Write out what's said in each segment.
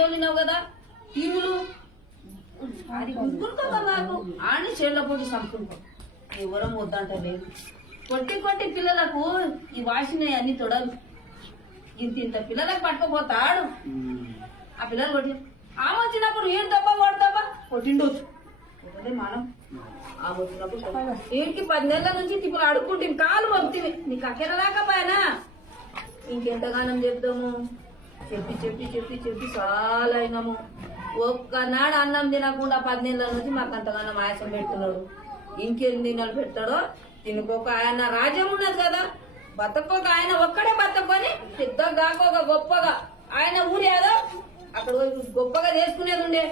తోలినావు కదా? టీవీలు అది గుర్తుకోక మాకు ఆని చేళ్ళ పొడి చంపుకుంటాం ఎవరం వద్దంట లేదు కొట్టి కొట్టి పిల్లలకు ఈ వాసినాయి అన్ని తొడలు. ఇంత ఇంత పిల్లలకు పట్టుకుపోతాడు ఆ పిల్లలు కొట్టి ఆమె వచ్చినప్పుడు ఏం దెబ్బ వాడు కొట్టిండొచ్చు. మనం. ఆమె వచ్చినప్పుడు వీడికి పది నెలల నుంచి ఇప్పుడు అడుక్కుంటే కాలు పంపితే నీకు అక్కడ రాకపోయినా ఇంకెంతగానం చెప్తాము చెప్పి చెప్పి చెప్పి చెప్పి చాలా అయినాము ఒక్కనాడు అన్నం తినకుండా పది నెలల నుంచి మాకు అంతగానో ఆయాసం పెడుతున్నాడు ఇంకెన్ని దినాలు పెట్టాడో తినుకోక ఆయన రాజ్యం ఉన్నది కదా. బతకొక ఆయన ఒక్కడే బతకొని పెద్ద కాకోక గొప్పగా. ఆయన ఊరేదో అక్కడ గొప్పగా చేసుకునేది ఉండే.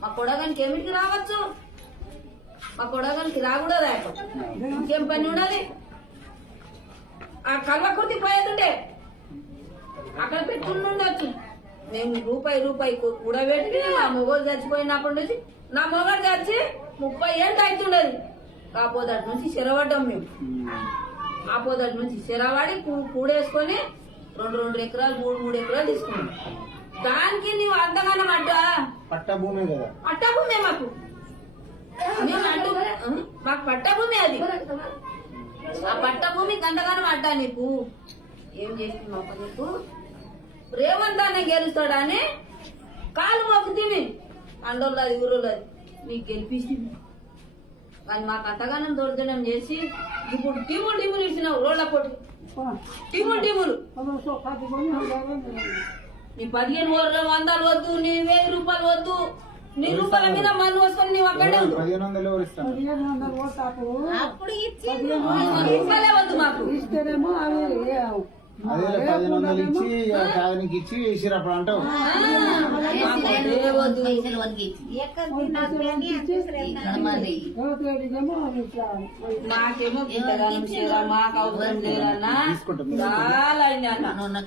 మా కొడగానికి ఏమిటికి రావచ్చు? మా కొడగానికి రాకూడదు ఆయన? ఇంకేం పని ఉండాలి ఆ కల్వకుర్తి పోయేదుండే అక్కడ పెట్టుండొచ్చు నేను రూపాయి రూపాయి కూ- కూడబెట్టి నా మొగోడు చచ్చిపోయినప్పటి నుంచి నా మొగడు చచ్చి ముప్పై ఏళ్ళు అవుతుండదు కాకపోతే అటు నుంచి చెరవడ్డాం మేము. ఆపోదటి నుంచి చెరవాడి కూడేసుకొని రెండు రెండు ఎకరాలు మూడు మూడు ఎకరాలు తీసుకున్నాం. దానికి నీవు అంతగానం అడ్డ? పట్ట భూమి కదా. పట్టభూమే మాకు. నేను మాకు పట్టభూమి అది. ఆ పట్టభూమికి అంతగానం అడ్డా నీకు? ఏం చేస్తున్నావు నీకు? రేవంత్ అన్న గెలుస్తాడని కాలు మొక్కుతీవి అండోళ్ళు అది ఊరోళ్ళు అది నీకు గెలిపిస్తుంది కానీ మాకు అంతగానం దొరదనం చేసి ఇప్పుడు టీములు టీములు ఇచ్చినావు రోడ్ల పొట్టి టీములు టీములు. నీ పదిహేను వందల వందలు వద్దు నీ వెయ్యి రూపాయలు వద్దు. నీ రూపాయల మీద మన్ను వస్తుంది నీవు అక్కడే నీ రూపాయలే వద్దు మాకు. ఇస్తేనేమో అవి అదే పదిహేను వందలు ఇచ్చి ఇచ్చి వేసిరు అప్పుడు అంటావు మాకేమో మాకు అవసరం. చాలా అయింది అన్న